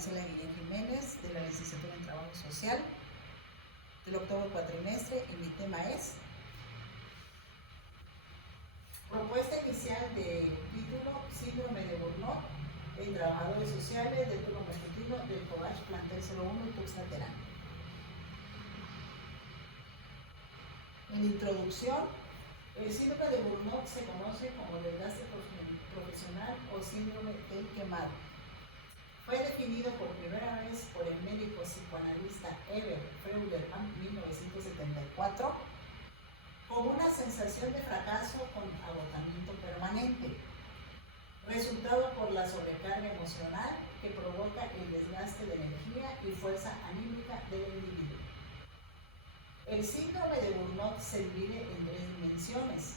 Marisela Guillén Jiménez, de la licenciatura en Trabajo Social, del octavo cuatrimestre, y mi tema es propuesta inicial de título: Síndrome de Burnout en Trabajadores Sociales del turno matutino del COBACH Plantel 01 Tuxtla Terán. En introducción, el síndrome de Burnout se conoce como desgaste profesional o síndrome del quemado. Fue definido por primera vez por el médico psicoanalista Herbert Freudenthal en 1974 como una sensación de fracaso con agotamiento permanente, resultado por la sobrecarga emocional que provoca el desgaste de energía y fuerza anímica del individuo. El síndrome de Burnout se divide en tres dimensiones: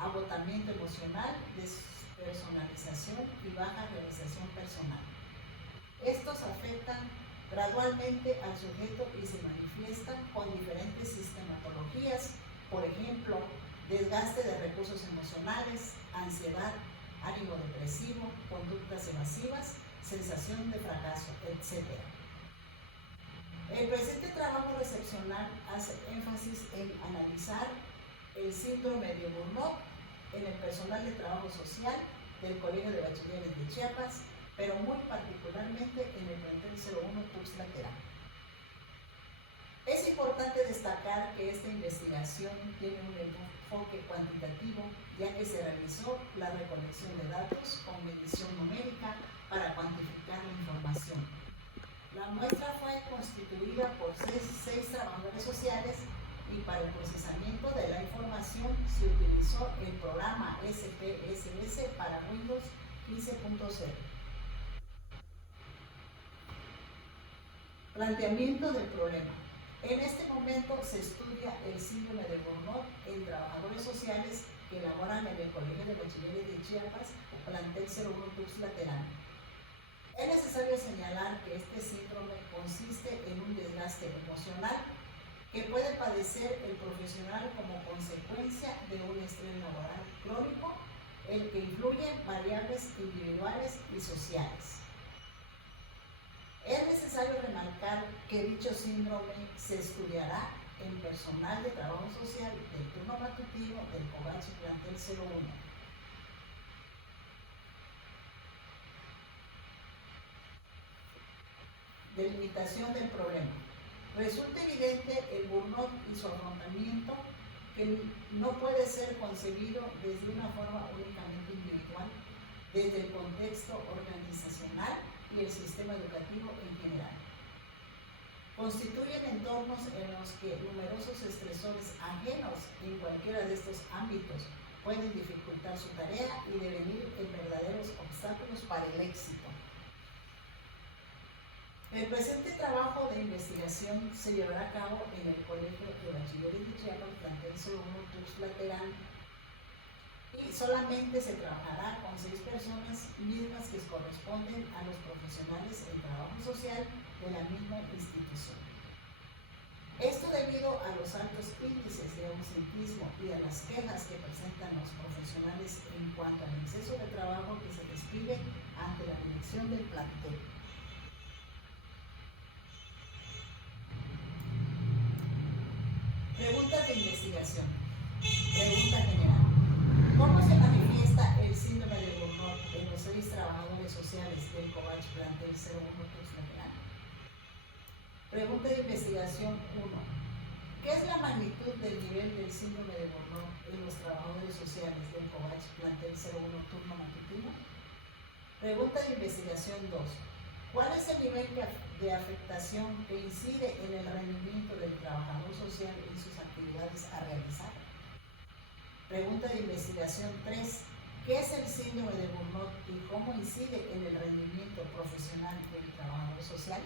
agotamiento emocional, despersonalización y baja realización personal. Estos afectan gradualmente al sujeto y se manifiestan con diferentes sistematologías, por ejemplo, desgaste de recursos emocionales, ansiedad, ánimo depresivo, conductas evasivas, sensación de fracaso, etc. El presente trabajo recepcional hace énfasis en analizar el síndrome de Burnout en el personal de trabajo social del Colegio de Bachilleres de Chiapas, pero muy particularmente en el plantel 01 Tuxtla Terán. Es importante destacar que esta investigación tiene un enfoque cuantitativo, ya que se realizó la recolección de datos con medición numérica para cuantificar la información. La muestra fue constituida por seis trabajadores sociales y para el procesamiento de la información se utilizó el programa SPSS para Windows 15.0. Planteamiento del problema. En este momento se estudia el síndrome de Burnout en trabajadores sociales que laboran en el Colegio de Bachilleres de Chiapas, plantel 01 Tuxtla Terán. Es necesario señalar que este síndrome consiste en un desgaste emocional que puede padecer el profesional como consecuencia de un estrés laboral crónico, el que influye en variables individuales y sociales. Es necesario remarcar que dicho síndrome se estudiará en personal de trabajo social del turno matutino del COBACH plantel 01. Delimitación del problema. Resulta evidente el burnout y su afrontamiento que no puede ser concebido desde una forma únicamente individual, desde el contexto organizacional y el sistema educativo en general. Constituyen entornos en los que numerosos estresores ajenos en cualquiera de estos ámbitos pueden dificultar su tarea y devenir en verdaderos obstáculos para el éxito. El presente trabajo de investigación se llevará a cabo en el Colegio de Bachilleres de Chiapas, plantel 01 Tuxtla Terán, y solamente se trabajará con 6 personas mismas que corresponden a los profesionales en trabajo social de la misma institución. Esto debido a los altos índices de ausentismo y a las quejas que presentan los profesionales en cuanto al exceso de trabajo que se despide ante la dirección del plantel. Preguntas de investigación. Pregunta general. ¿Cómo se manifiesta el síndrome de Burnout en los 6 trabajadores sociales del COBACH plantel 01 Tuxtla Terán? Pregunta de investigación 1. ¿Qué es la magnitud del nivel del síndrome de Burnout en los trabajadores sociales del COBACH plantel 01 turno matutino? Pregunta de investigación 2. ¿Cuál es el nivel de afectación que incide en el rendimiento del trabajador social en sus actividades a realizar? Pregunta de investigación 3. ¿Qué es el síndrome de Burnout y cómo incide en el rendimiento profesional del trabajador social?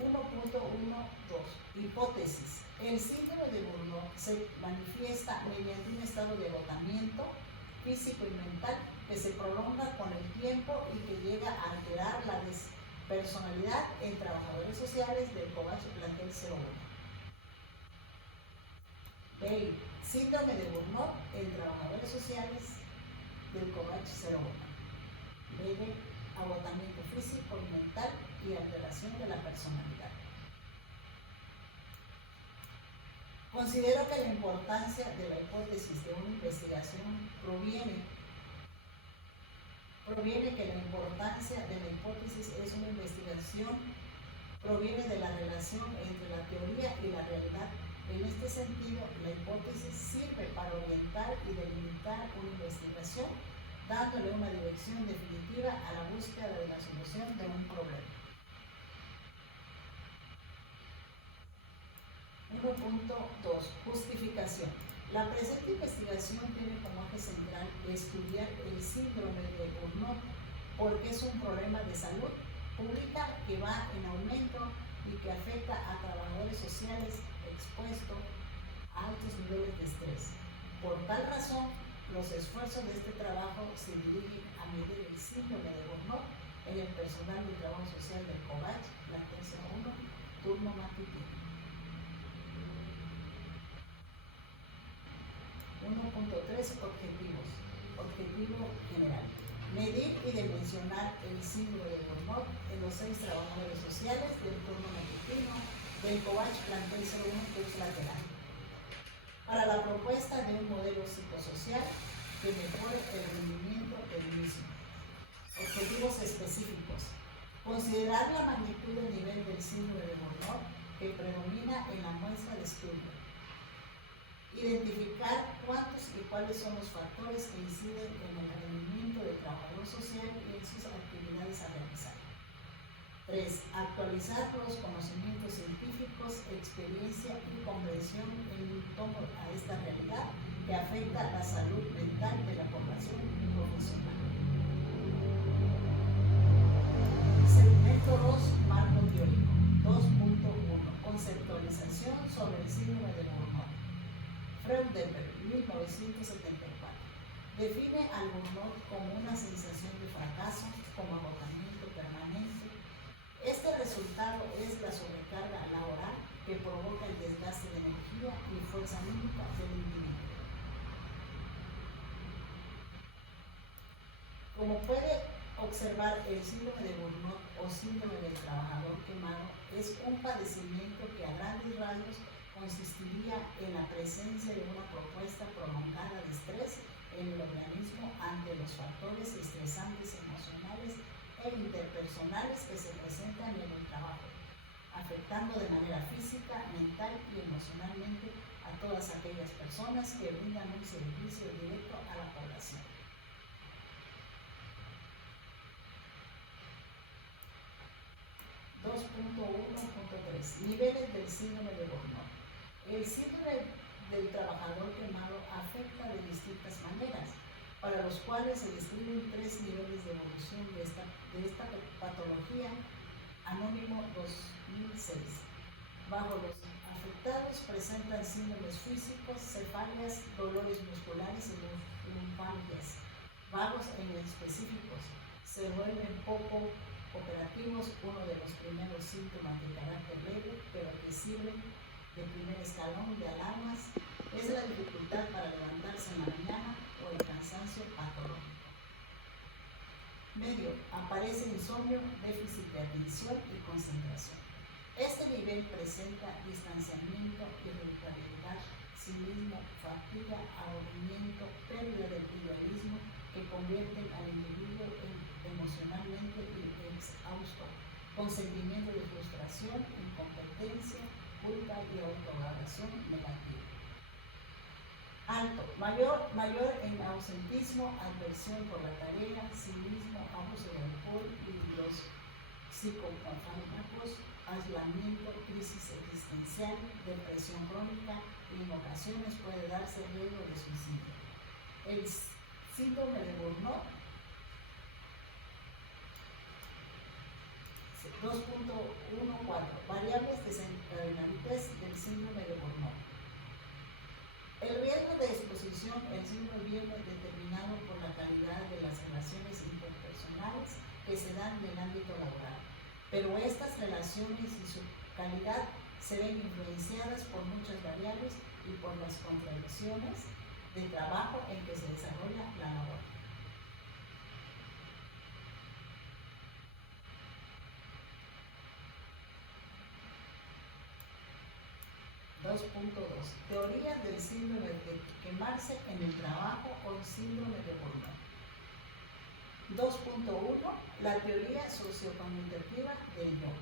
1.12. Hipótesis. El síndrome de Burnout se manifiesta mediante un estado de agotamiento físico y mental que se prolonga con el tiempo y que llega a alterar la despersonalidad en trabajadores sociales del COBACH plantel 01. B. Síndrome de Burnout en trabajadores sociales del COBACH 01. B. Agotamiento agotamiento físico y mental y alteración de la personalidad. Considero que la importancia de la hipótesis de una investigación proviene que la importancia de la hipótesis es una investigación proviene de la relación entre la teoría y la realidad. En este sentido, la hipótesis sirve para orientar y delimitar una investigación, dándole una dirección definitiva a la búsqueda de la solución de un problema. 1.2. Justificación. La presente investigación tiene como eje central estudiar el síndrome de Burnout porque es un problema de salud pública que va en aumento y que afecta a trabajadores sociales expuestos a altos niveles de estrés. Por tal razón, los esfuerzos de este trabajo se dirigen a medir el síndrome de Burnout en el personal de trabajo social del COVACH, la tercera 1, turno matutino. 1.3. Objetivos. Objetivo general. Medir y dimensionar el síndrome de Burnout en los 6 trabajadores sociales del turno matutino del COVACH plantel 01 curso lateral. Para la propuesta de un modelo psicosocial que mejore el rendimiento del mismo. Objetivos específicos. Considerar la magnitud del nivel del síndrome de Burnout que predomina en la muestra de estudio. Identificar cuántos y cuáles son los factores que inciden en el rendimiento del trabajador social y en sus actividades a realizar. 3. Actualizar los conocimientos científicos, experiencia y comprensión en torno a esta realidad que afecta la salud mental de la población profesional. Segmento 2. Marco teórico. 2.1. Conceptualización sobre el síndrome de Burnout. Freudenberg, 1974. Define al burnout como una sensación de fracaso, como agotamiento permanente. Este resultado es la sobrecarga laboral que provoca el desgaste de energía y fuerza anímica del individuo. Como puede observar, el síndrome de Burnout o síndrome del trabajador quemado es un padecimiento que a grandes rasgos consistiría en la presencia de una propuesta prolongada de estrés en el organismo ante los factores estresantes emocionales e interpersonales que se presentan en el trabajo, afectando de manera física, mental y emocionalmente a todas aquellas personas que brindan un servicio directo a la población. Niveles del síndrome de Burnout. El síndrome del trabajador quemado afecta de distintas maneras, para los cuales se describen 3 niveles de evolución de esta patología, Anónimo 2006. Bajo los afectados presentan síndromes físicos, cefalias, dolores musculares y lumbalgias, vagos e inespecíficos. Se vuelven poco operativos, uno de los primeros síntomas de carácter leve, pero que sirven de primer escalón de alarmas, es la dificultad para levantarse en la mañana o el cansancio patológico. Medio, aparece insomnio, déficit de atención y concentración. Este nivel presenta distanciamiento, irritabilidad, cinismo, fatiga, aburrimiento, pérdida del individualismo que convierten al individuo emocionalmente exhausto, con sentimiento de frustración, incompetencia, culpa y autoevaluación negativa. Alto, mayor en ausentismo, aversión por la tarea, cinismo, abuso de alcohol y los psicofármacos, aislamiento, crisis existencial, depresión crónica y en ocasiones puede darse riesgo de suicidio. El síndrome de Burnout. 2.14. Variables desencadenantes del síndrome de Burnout. El riesgo de exposición al síndrome viene determinado por la calidad de las relaciones interpersonales que se dan en el ámbito laboral, pero estas relaciones y su calidad se ven influenciadas por muchas variables y por las contradicciones de trabajo en que se desarrolla la labor. 2.2. Teoría del síndrome de quemarse en el trabajo o el síndrome de Burnout. 2.1. La teoría socioconductiva del yo.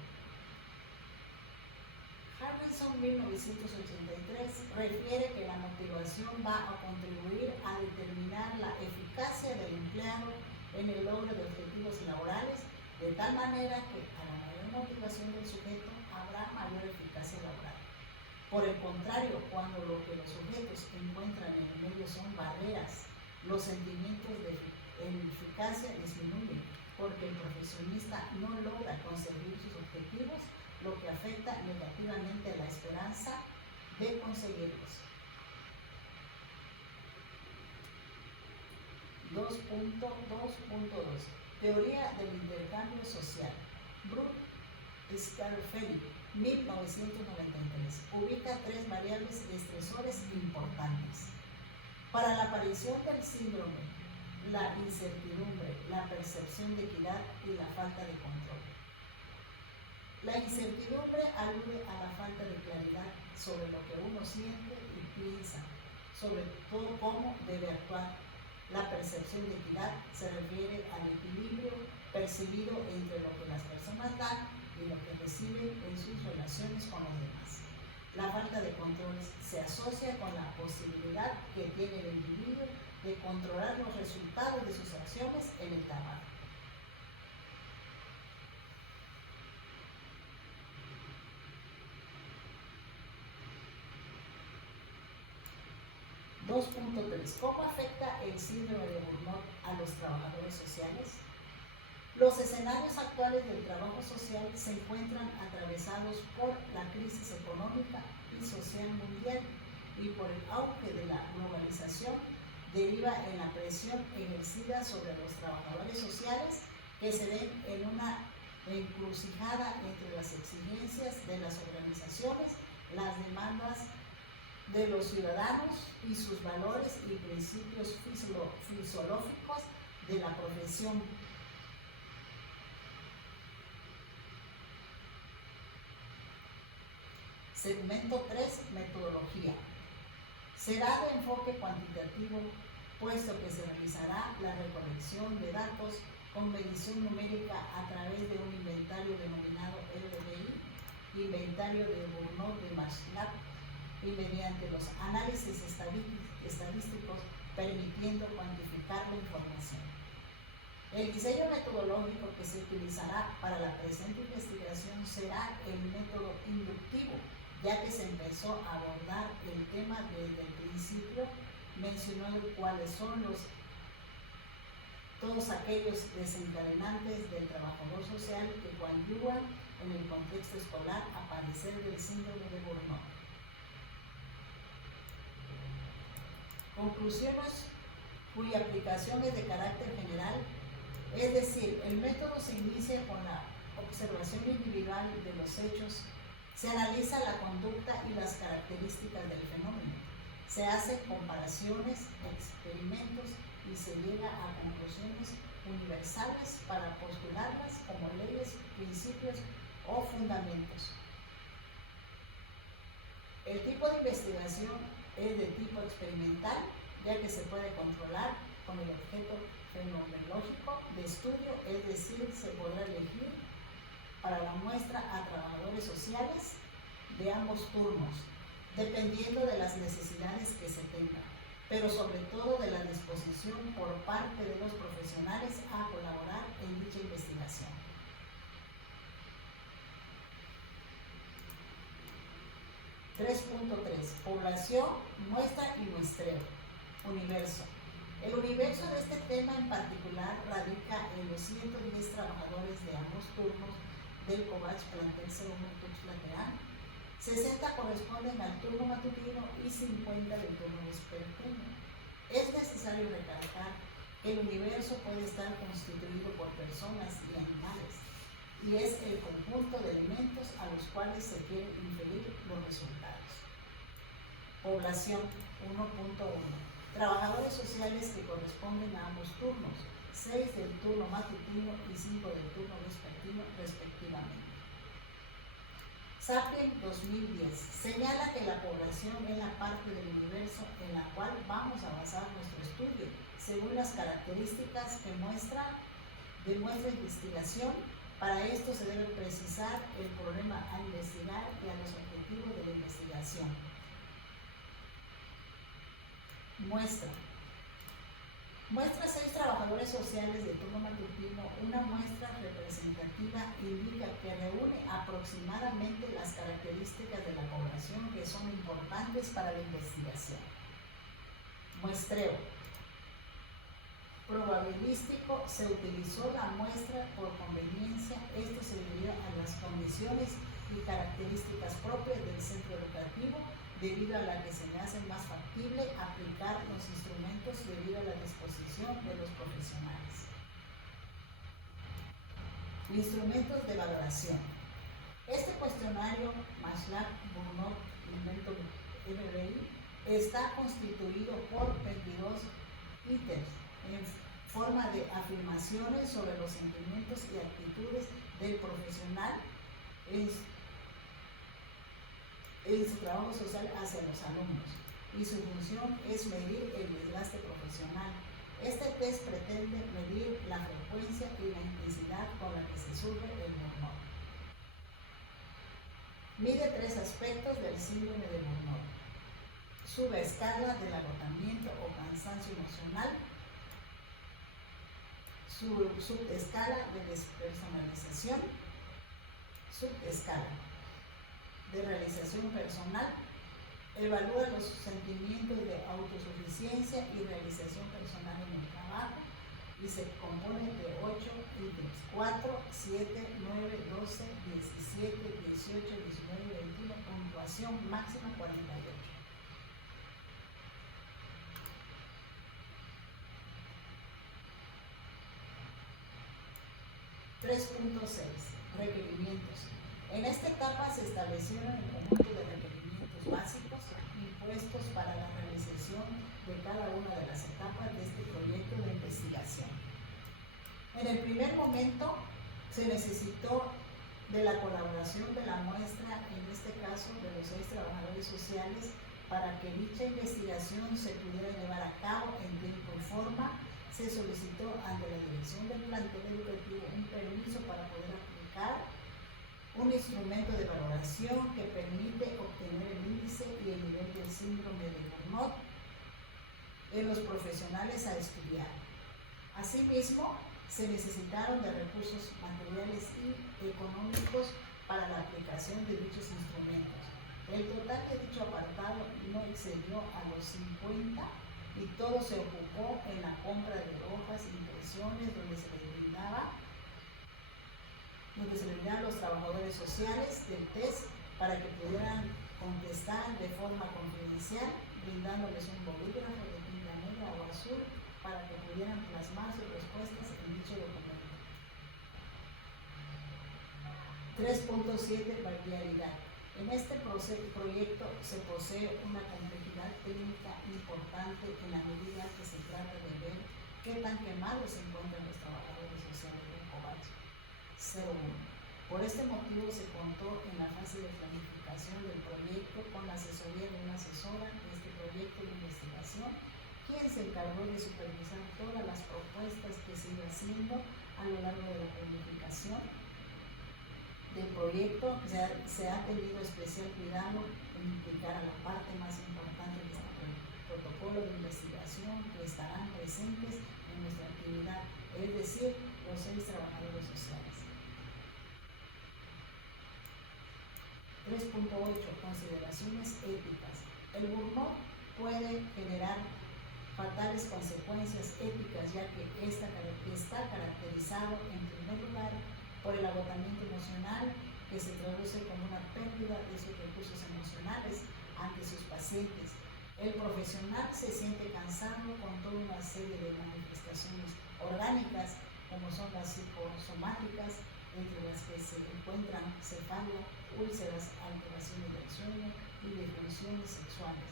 Harrison, 1983, refiere que la motivación va a contribuir a determinar la eficacia del empleado en el logro de objetivos laborales, de tal manera que a la mayor motivación del sujeto habrá mayor eficacia laboral. Por el contrario, cuando lo que los sujetos encuentran en el medio son barreras, los sentimientos de eficacia disminuyen, porque el profesionista no logra conseguir sus objetivos, lo que afecta negativamente la esperanza de conseguirlos. 2.2. Teoría del intercambio social. Bruce Scarfelli, 1993, ubica 3 variables estresores importantes para la aparición del síndrome: la incertidumbre, la percepción de equidad y la falta de control. La incertidumbre alude a la falta de claridad sobre lo que uno siente y piensa, sobre todo cómo debe actuar. La percepción de equidad se refiere al equilibrio percibido entre lo que las personas dan y lo que reciben en sus relaciones con los demás. La falta de control se asocia con la posibilidad que tiene el individuo de controlar los resultados de sus acciones en el trabajo. ¿Cómo afecta el síndrome de Burnout a los trabajadores sociales? Los escenarios actuales del trabajo social se encuentran atravesados por la crisis económica y social mundial y por el auge de la globalización, deriva en la presión ejercida sobre los trabajadores sociales, que se ven en una encrucijada entre las exigencias de las organizaciones, las demandas de los ciudadanos y sus valores y principios fisiológicos de la profesión. Segmento 3. Metodología. Será de enfoque cuantitativo, puesto que se realizará la recolección de datos con medición numérica a través de un inventario denominado RDI, inventario de Burnout de MATLAB, y mediante los análisis estadísticos permitiendo cuantificar la información. El diseño metodológico que se utilizará para la presente investigación será el método inductivo, ya que se empezó a abordar el tema desde el principio, mencionando cuáles son todos aquellos desencadenantes del trabajador social que coadyuvan en el contexto escolar a padecer del síndrome de Burnout. Conclusiones cuya aplicación es de carácter general, es decir, el método se inicia con la observación individual de los hechos, se analiza la conducta y las características del fenómeno, se hacen comparaciones, experimentos y se llega a conclusiones universales para postularlas como leyes, principios o fundamentos. El tipo de investigación es de tipo experimental, ya que se puede controlar con el objeto fenomenológico de estudio, es decir, se podrá elegir para la muestra a trabajadores sociales de ambos turnos, dependiendo de las necesidades que se tengan, pero sobre todo de la disposición por parte de los profesionales a colaborar en dicha investigación. Población, muestra y muestreo. Universo. El universo de este tema en particular radica en los 110 trabajadores de ambos turnos del COVACH plantel 01 Tuxtla Teán. 60 corresponden al turno matutino y 50 del turno vespertino. Es necesario recalcar que el universo puede estar constituido por personas y animales, y es el conjunto de elementos a los cuales se quieren inferir los resultados. Población 1.1. Trabajadores sociales que corresponden a ambos turnos, 6 del turno matutino y 5 del turno vespertino respectivamente. Sapien 2010 señala que la población es la parte del universo en la cual vamos a basar nuestro estudio, según las características que de nuestra investigación. Para esto se debe precisar el problema a investigar y a los objetivos de la investigación. Muestra 6 trabajadores sociales de turno matutino. Una muestra representativa indica que reúne aproximadamente las características de la población que son importantes para la investigación. Muestreo probabilístico. Se utilizó la muestra por conveniencia. Esto se debió a las condiciones y características propias del centro educativo, debido a la que se me hace más factible aplicar los instrumentos debido a la disposición de los profesionales. Instrumentos de valoración. Este cuestionario Maslach-Burnout Invento MBI está constituido por 22 ítems en forma de afirmaciones sobre los sentimientos y actitudes del profesional en su trabajo social hacia los alumnos, y su función es medir el desgaste profesional. Este test pretende medir la frecuencia y la intensidad con la que se sufre el burnout. Mide 3 aspectos del síndrome de burnout: subescala del agotamiento o cansancio emocional, subescala de despersonalización, subescala de realización personal. Evalúa los sentimientos de autosuficiencia y realización personal en el trabajo, y se compone de 8 ítems: 4, 7, 9, 12, 17, 18, 19, 21, puntuación máxima 48. Requerimientos. En esta etapa se establecieron el conjunto de requerimientos básicos impuestos para la realización de cada una de las etapas de este proyecto de investigación. En el primer momento se necesitó de la colaboración de la muestra, en este caso de los 6 trabajadores sociales, para que dicha investigación se pudiera llevar a cabo en tiempo y forma. Se solicitó ante la dirección del plantel educativo un permiso para poder aplicar un instrumento de valoración que permite obtener el índice y el nivel del síndrome de burnout en los profesionales a estudiar. Asimismo, se necesitaron de recursos materiales y económicos para la aplicación de dichos instrumentos. El total de dicho apartado no excedió a los 50, y todo se ocupó en la compra de hojas, impresiones, donde se les brindaba a los trabajadores sociales del test para que pudieran contestar de forma confidencial, brindándoles un bolígrafo de tinta negra o azul para que pudieran plasmar sus respuestas en dicho documento. 3.7 Variabilidad. En este proyecto se posee una complejidad técnica importante en la medida que se trata de ver qué tan quemados se encuentran los trabajadores sociales del COVACH 01. Por este motivo se contó en la fase de planificación del proyecto con la asesoría de una asesora de este proyecto de investigación, quien se encargó de supervisar todas las propuestas que se iba haciendo a lo largo de la planificación del proyecto. Se ha tenido especial cuidado en implicar a la parte más importante de este protocolo de investigación, que estarán presentes en nuestra actividad, es decir, los 6 trabajadores sociales. 3.8 Consideraciones éticas. El burnout puede generar fatales consecuencias éticas, ya que está caracterizado en primer lugar por el agotamiento emocional, que se traduce como una pérdida de sus recursos emocionales ante sus pacientes. El profesional se siente cansado con toda una serie de manifestaciones orgánicas, como son las psicosomáticas, entre las que se encuentran cefalea, úlceras, alteraciones del sueño y disfunciones sexuales,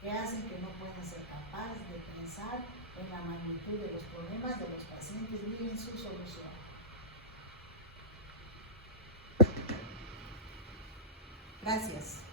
que hacen que no puedan ser capaces de pensar en la magnitud de los problemas de los pacientes ni en su solución. Gracias.